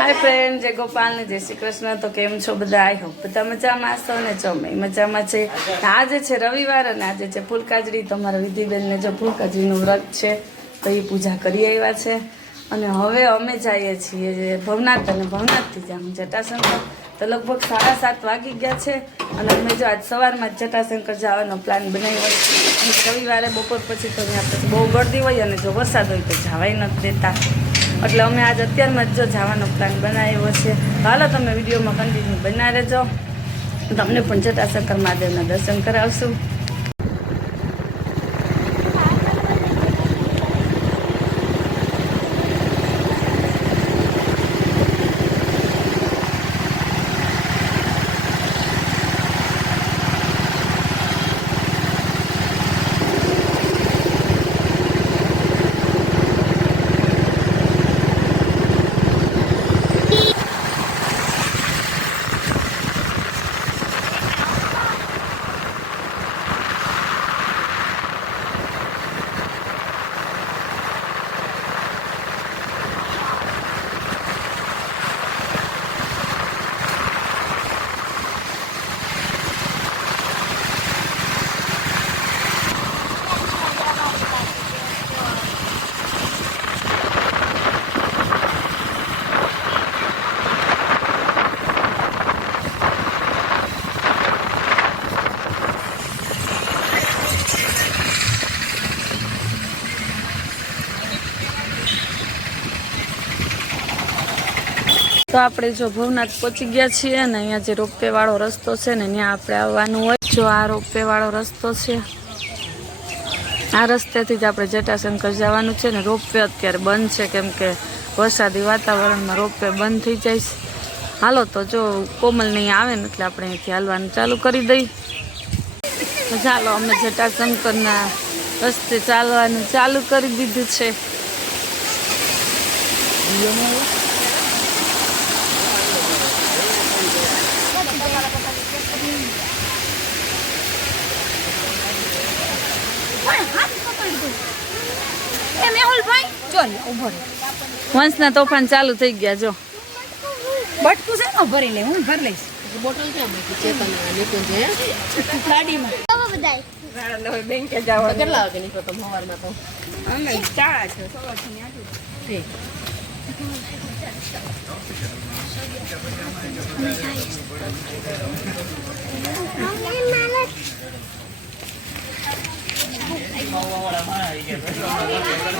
હાય friend જય ગોપાલ ને જય શ્રી કૃષ્ણ. તો કેમ છો બધા? આઈ હોપ બધા મજામાં હશો ને? ચમે મજામાં છે. આજે છે રવિવાર અને આજે છે ફૂલકાજડી. મારા વિધિબેનને જો ફૂલકાજડીનું વ્રત છે, તો એ પૂજા કરી આવ્યા છે. અને હવે અમે જઈએ છીએ જે ભવનાથ અને ભવનાથથી જામ જટાશંકર. તો લગભગ સાડા સાત વાગી ગયા છે અને અમે જો આજ સવારમાં જટાશંકર જવાનો પ્લાન બનાવ્યો અને રવિવારે બપોર પછી તો અહીંયા બહુ ગળદી હોય અને જો વરસાદ હોય તો જવાય નથી દેતા. એટલે અમે આજ અત્યારમાં જ જો જવાનો પ્લાન બનાવ્યો છે. હાલો તમે વિડીયોમાં કન્ટિન્યુ બના રહેજો. તમને પણ જટાશંકર મહાદેવના દર્શન કરાવશું. તો આપણે જો ભવનાથ પહોંચી ગયા છીએ ને અહીંયા જે રોપવે વાળો રસ્તો છે ને ત્યાં આપણે આવવાનું હોય. જો આ રોપવે વાળો રસ્તો છે, આ રસ્તેથી જ આપણે જટાશંકર જવાનું છે ને રોપવે અત્યારે બંધ છે કેમ કે વરસાદી વાતાવરણમાં રોપવે બંધ થઈ જાય છે. હાલો તો જો કોમલ નહીં આવે ને એટલે આપણે અહીંથી હાલવાનું ચાલુ કરી દઈએ. ચાલો અમે જટાશંકરના રસ્તે ચાલવાનું ચાલુ કરી દીધું છે એ મેહુલભાઈ જો ને ઊભો રહે વંશના તોફાન ચાલુ થઈ ગયા જો. બટકું છે ને ભરી લે હું ભરી લઈશ. બોટલ ક્યાં મૂકી ચેતન નીકળું છે ગાડીમાં. બેંકે તો કેટલા વાગે નીકળો તો સવારમાં તો? અમે ચાળા છે સવારથી આટલું ઠીક. ગારો પગ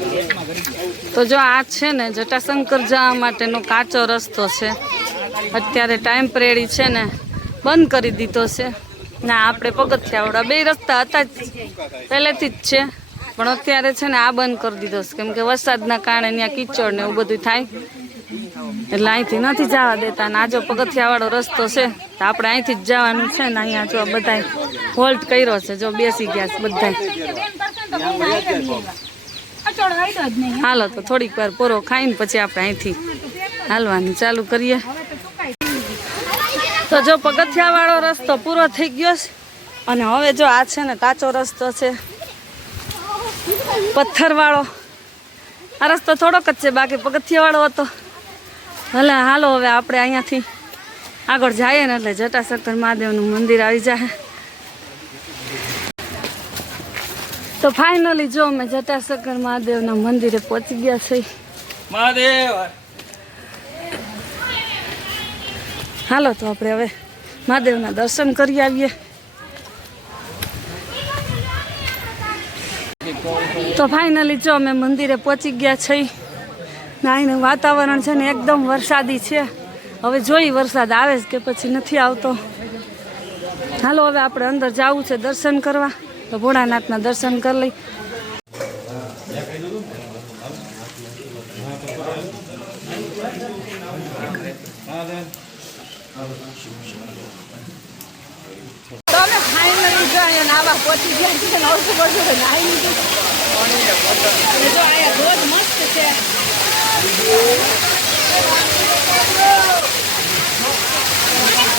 તો જો આ છે ને જટાશંકર જવા માટેનો કાચો રસ્તો છે. અત્યારે ટાઈમ પ્રેડી છે ને બંધ કરી દીધો છે. ના આપણે પગથિયાવાળા બે રસ્તા હતા જ. પહેલેથી જ છે. પણ અત્યારે છે ને આ બંધ કરી દીધો છે. કેમ કે વરસાદના કારણે ત્યાં કીચડ ને એવું બધું થાય. એટલે અહીંથી નથી જવા દેતા ને આ જો પગથિયાવાળો રસ્તો છે, તો આપણે અહીંથી જ જવાનું છે ને અહીંયા જો બધાય હોલ્ટ કર્યો છે. જો બેસી ગયા છે બધાય અચોડ વાયદો જ નહીં હાલો તો થોડીક વાર પૂરો ખાઈને પછી આપણે અહીંથી હાલવાનું ચાલુ કરીએ. તો જો પગથિયા વાળો રસ્તો પૂરો થઈ ગયો છે અને હવે જો આ છે ને કાચો રસ્તો છે. પથ્થર વાળો આ રસ્તો થોડોક જ છે, બાકી પગથિયા વાળો હતો. ભલે હાલો હવે આપણે અહીંયાથી આગળ જઈએ ને એટલે જટાશંકર મહાદેવનું મંદિર આવી જાય તો ફાઇનલી જો અમે જટાશંકર મહાદેવના મંદિરે પહોંચી ગયા છે. મહાદેવ! હાલો તો આપણે હવે મહાદેવના દર્શન કરી આવીએ. તો ફાઇનલી જો અમે મંદિરે પહોંચી ગયા છીએ ના વાતાવરણ છે ને એકદમ વરસાદી છે. હવે જોઈ વરસાદ આવે કે પછી નથી આવતો. હાલો હવે આપણે અંદર જવું છે દર્શન કરવા. તો ભોળાનાથના દર્શન કરી લઈ. તમે અમે ફાઇનલી જો અહીંયા નાવા પહોંચી ગયા છે ને ઓછું પડશે તો નાહી લીધું. જો મસ્ત છે.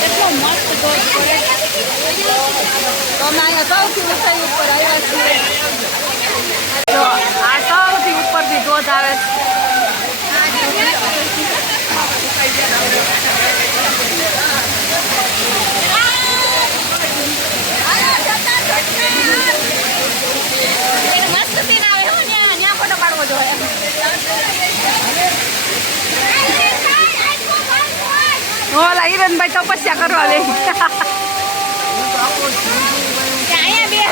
એટલો મસ્ત ધોધ પડે તો અહીંયા સૌથી ઊંચાઈ ઉપર આવ્યા છીએ. જો આ સૌથી ઉપરથી ધોધ આવે મસ્ત સીન આવે હો ત્યાં ફોટો ઓલા હિરણભાઈ તપસ્યા કરવા લે બે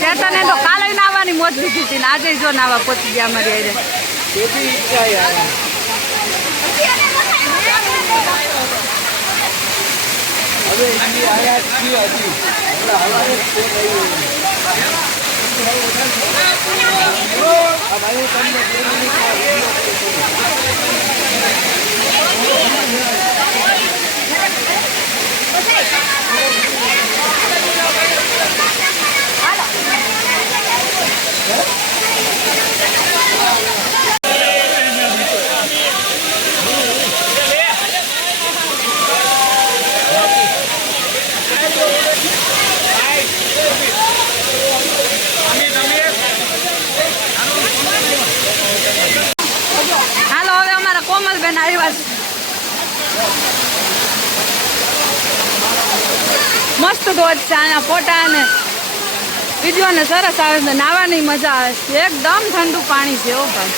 ચેતને તો કાલે નાવાની મોજ લીધી હતી ને આજે જો નાવા પહોંચી ગયા અમારી હારે. હાલો હવે અમારા કોમલબેન આવ્યા છે મસ્ત ધોધ છે અહીંયા ફોટા ને વીડિયો ને સરસ આવે છે નાવાની મજા આવે છે. એકદમ ઠંડુ પાણી છે ઓ ભાઈ.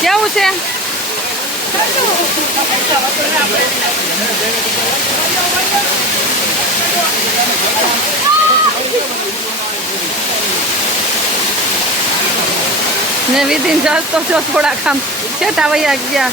કેવું છે? ને વિધિન ચાલતો છો થોડાક આમ છેટા વૈયા ગયા.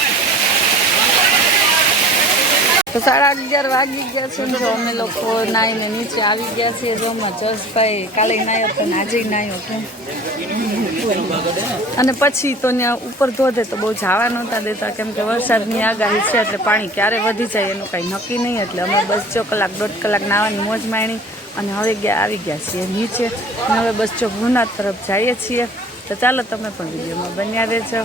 તો સાડા અગિયાર વાગી ગયા છે જો અમે લોકો નાઈને નીચે આવી ગયા છીએ. જો જસભાઈ કાલે નાયો હતો ને આજે નાયો હતો. અને પછી તો ત્યાં ઉપર ધોધે તો બહુ જવા નહોતા દેતા. કેમ કે વરસાદની આગાહી છે એટલે પાણી ક્યારે વધી જાય એનું કાંઈ નક્કી નહીં. એટલે અમે બસ કલાક દોઢ કલાક નાવાની મોજ માણી અને હવે ગયા આવી ગયા છીએ નીચે. અને હવે બસ ભૂનાથ તરફ જઈએ છીએ. તો ચાલો તમે પણ વિડીયોમાં બન્યા રહેજો.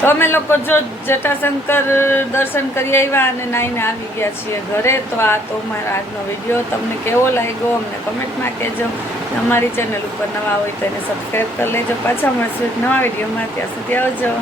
તો અમે લોકો જો જટાશંકર દર્શન કરી આવ્યા અને નાઈને આવી ગયા છીએ ઘરે, તો આ તો મારા આજનો વીડિયો. તમને કેવો લાગ્યો અમને કમેન્ટમાં કહેજો. અમારી ચેનલ ઉપર નવા હોય તો એને સબસ્ક્રાઈબ કરી લેજો. પાછા મળશું એક નવા વિડીયોમાં. ત્યાં સુધી આવજો.